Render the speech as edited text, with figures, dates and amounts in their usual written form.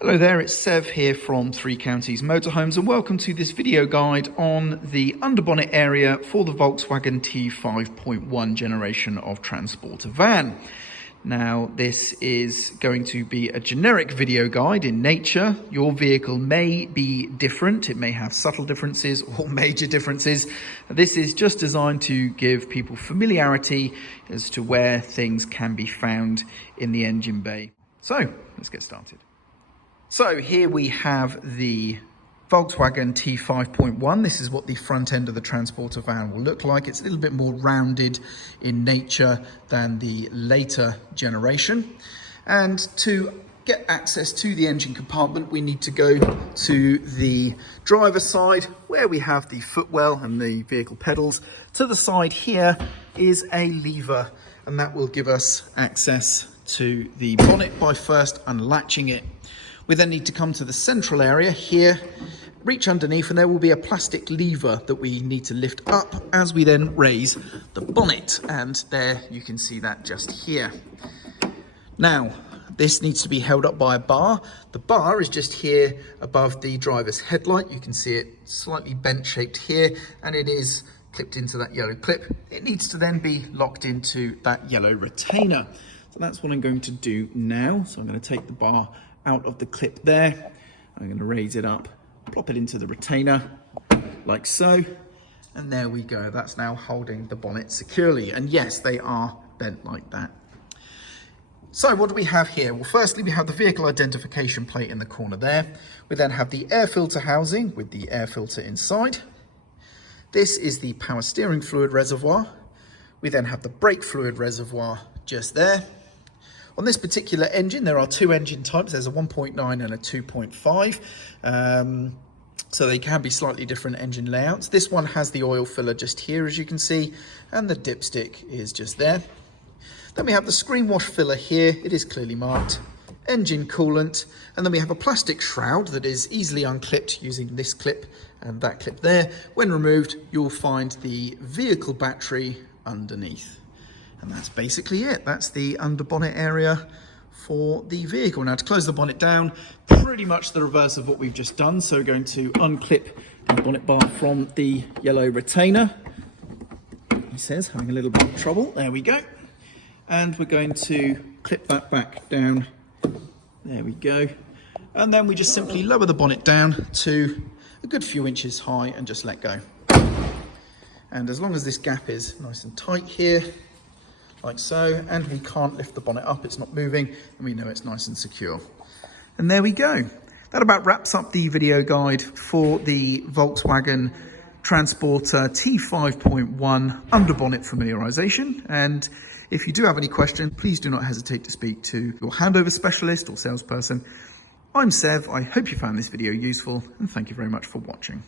Hello there, it's Sev here from Three Counties Motorhomes and welcome to this video guide on the underbonnet area for the Volkswagen T5.1 generation of transporter van. Now this is going to be a generic video guide in nature. Your vehicle may be different, it may have subtle differences or major differences. This is just designed to give people familiarity as to where things can be found in the engine bay. So let's get started. So here we have the Volkswagen T5.1. This is what the front end of the transporter van will look like. It's a little bit more rounded in nature than the later generation. And to get access to the engine compartment, we need to go to the driver's side where we have the footwell and the vehicle pedals. To the side here is a lever, and that will give us access to the bonnet by first unlatching it. We then need to come to the central area here, reach underneath, and there will be a plastic lever that we need to lift up as we then raise the bonnet. And there you can see that just here. Now, this needs to be held up by a bar. The bar is just here above the driver's headlight. You can see it slightly bent shaped here, and it is clipped into that yellow clip. It needs to then be locked into that yellow retainer. So that's what I'm going to do now. So I'm going to take the bar out of the clip there. I'm going to raise it up, plop it into the retainer like so, and there we go. That's now holding the bonnet securely, and yes, they are bent like that. So what do we have here? Well, firstly, we have the vehicle identification plate in the corner there. We then have the air filter housing with the air filter inside. This is the power steering fluid reservoir. We then have the brake fluid reservoir just there. On this particular engine, there are two engine types. There's a 1.9 and a 2.5. So they can be slightly different engine layouts. This one has the oil filler just here, as you can see, and the dipstick is just there. Then we have the screen wash filler here. It is clearly marked. Engine coolant. And then we have a plastic shroud that is easily unclipped using this clip and that clip there. When removed, you'll find the vehicle battery underneath. And that's basically it. That's the underbonnet area for the vehicle. Now to close the bonnet down, pretty much the reverse of what we've just done. So we're going to unclip the bonnet bar from the yellow retainer. He says, having a little bit of trouble. There we go. And we're going to clip that back down. There we go. And then we just simply lower the bonnet down to a good few inches high and just let go. And as long as this gap is nice and tight here, like so, and we can't lift the bonnet up, it's not moving, and we know it's nice and secure. And there we go. That about wraps up the video guide for the Volkswagen Transporter T5.1 underbonnet familiarization. And if you do have any questions, please do not hesitate to speak to your handover specialist or salesperson. I'm Sev. I hope you found this video useful, and thank you very much for watching.